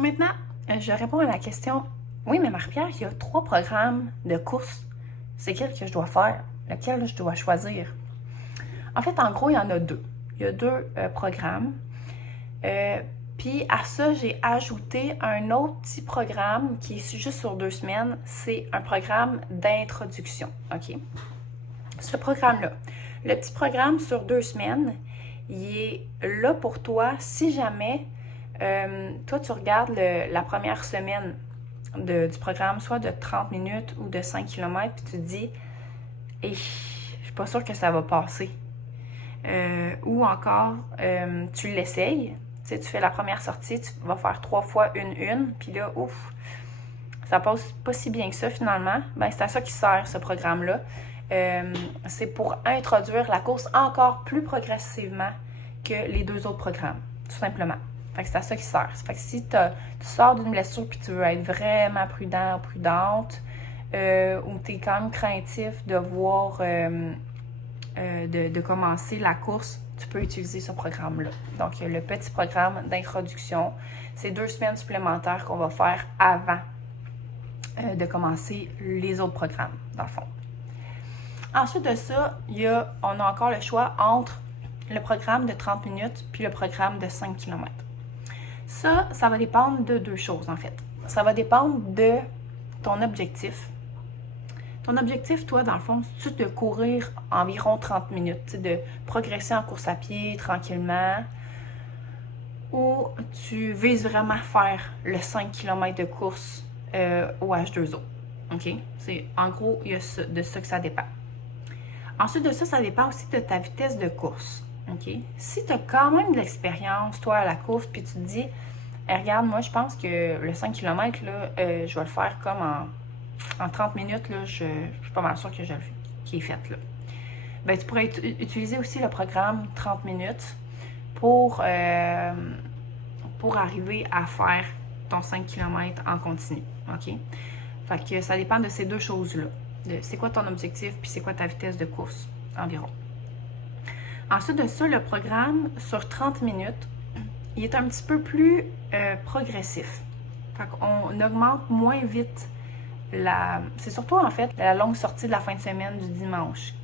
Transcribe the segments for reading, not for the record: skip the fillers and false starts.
maintenant, je réponds à la question, oui, mais Marie-Pierre, il y a 3 programmes de course. C'est quel que je dois faire? Lequel je dois choisir? En fait, en gros, il y en a 2. Il y a 2 programmes. Puis à ça, j'ai ajouté un autre petit programme qui est juste sur 2 semaines. C'est un programme d'introduction. OK? Ce programme-là, le petit programme sur 2 semaines, il est là pour toi si jamais toi, tu regardes la première semaine du programme, soit de 30 minutes ou de 5 km, puis tu te dis « je suis pas sûre que ça va passer ». Ou encore, tu l'essayes, tu fais la première sortie, tu vas faire 3 fois une, puis là, ouf, ça passe pas si bien que ça finalement. Ben, c'est à ça qui sert ce programme-là. C'est pour introduire la course encore plus progressivement que les 2 autres programmes, tout simplement. Fait que c'est à ça qui sert. Fait que si tu sors d'une blessure puis tu veux être vraiment prudent ou prudente, ou tu es quand même craintif de voir, de commencer la course, tu peux utiliser ce programme-là. Donc, le petit programme d'introduction, c'est 2 semaines supplémentaires qu'on va faire avant de commencer les autres programmes, dans le fond. Ensuite de ça, on a encore le choix entre le programme de 30 minutes puis le programme de 5 km. Ça va dépendre de 2 choses, en fait. Ça va dépendre de ton objectif. Ton objectif, toi, dans le fond, c'est de courir environ 30 minutes, de progresser en course à pied tranquillement, ou tu vises vraiment faire le 5 km de course au H2O. OK? En gros, il y a de ça que ça dépend. Ensuite de ça, ça dépend aussi de ta vitesse de course. OK? Si tu as quand même de l'expérience, toi, à la course, puis tu te dis, regarde, moi, je pense que le 5 km, là, je vais le faire comme en 30 minutes, là, je suis pas mal sûre que je le fais, qui est fait, là. Ben, tu pourrais utiliser aussi le programme 30 minutes pour arriver à faire ton 5 km en continu. OK? Fait que ça dépend de ces 2 choses-là. C'est quoi ton objectif, puis c'est quoi ta vitesse de course environ. Ensuite de ça, le programme sur 30 minutes, il est un petit peu plus progressif. Fait qu'on augmente moins vite c'est surtout en fait la longue sortie de la fin de semaine du dimanche.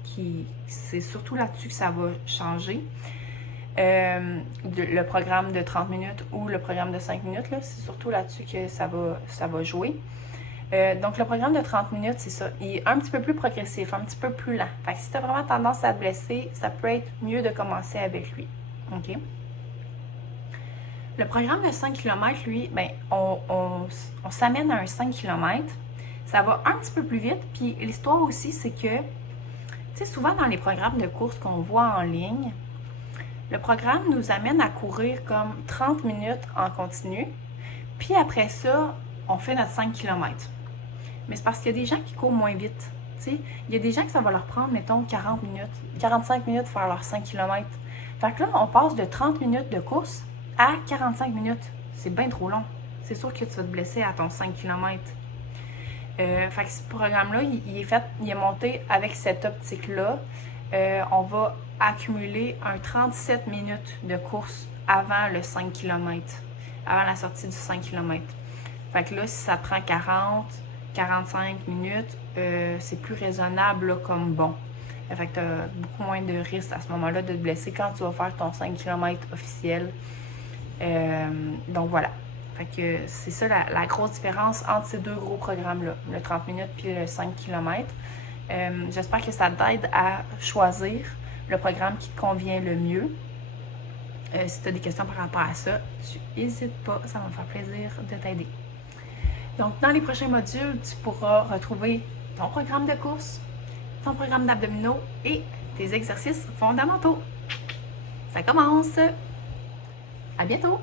C'est surtout là-dessus que ça va changer. Le programme de 30 minutes ou le programme de 5 minutes, c'est surtout là-dessus que ça va jouer. Donc, le programme de 30 minutes, c'est ça. Il est un petit peu plus progressif, un petit peu plus lent. Fait que si tu as vraiment tendance à te blesser, ça peut être mieux de commencer avec lui. OK? Le programme de 5 km, lui, ben, on s'amène à un 5 km. Ça va un petit peu plus vite. Puis l'histoire aussi, c'est que, tu sais, souvent dans les programmes de course qu'on voit en ligne, le programme nous amène à courir comme 30 minutes en continu. Puis après ça, on fait notre 5 km. Mais c'est parce qu'il y a des gens qui courent moins vite. T'sais. Il y a des gens que ça va leur prendre, mettons, 40 minutes, 45 minutes pour faire leur 5 km. Fait que là, on passe de 30 minutes de course à 45 minutes. C'est bien trop long. C'est sûr que tu vas te blesser à ton 5 km. Fait que ce programme-là, il est monté avec cette optique-là. On va accumuler un 37 minutes de course avant le 5 km, avant la sortie du 5 km. Fait que là, si ça prend 45 minutes, c'est plus raisonnable là, comme bon. Fait que tu as beaucoup moins de risques à ce moment-là de te blesser quand tu vas faire ton 5 km officiel. Donc voilà. Fait que c'est ça la grosse différence entre ces 2 gros programmes-là, le 30 minutes puis le 5 km. J'espère que ça t'aide à choisir le programme qui te convient le mieux. Si tu as des questions par rapport à ça, tu n'hésites pas, ça va me faire plaisir de t'aider. Donc, dans les prochains modules, tu pourras retrouver ton programme de course, ton programme d'abdominaux et tes exercices fondamentaux. Ça commence! À bientôt!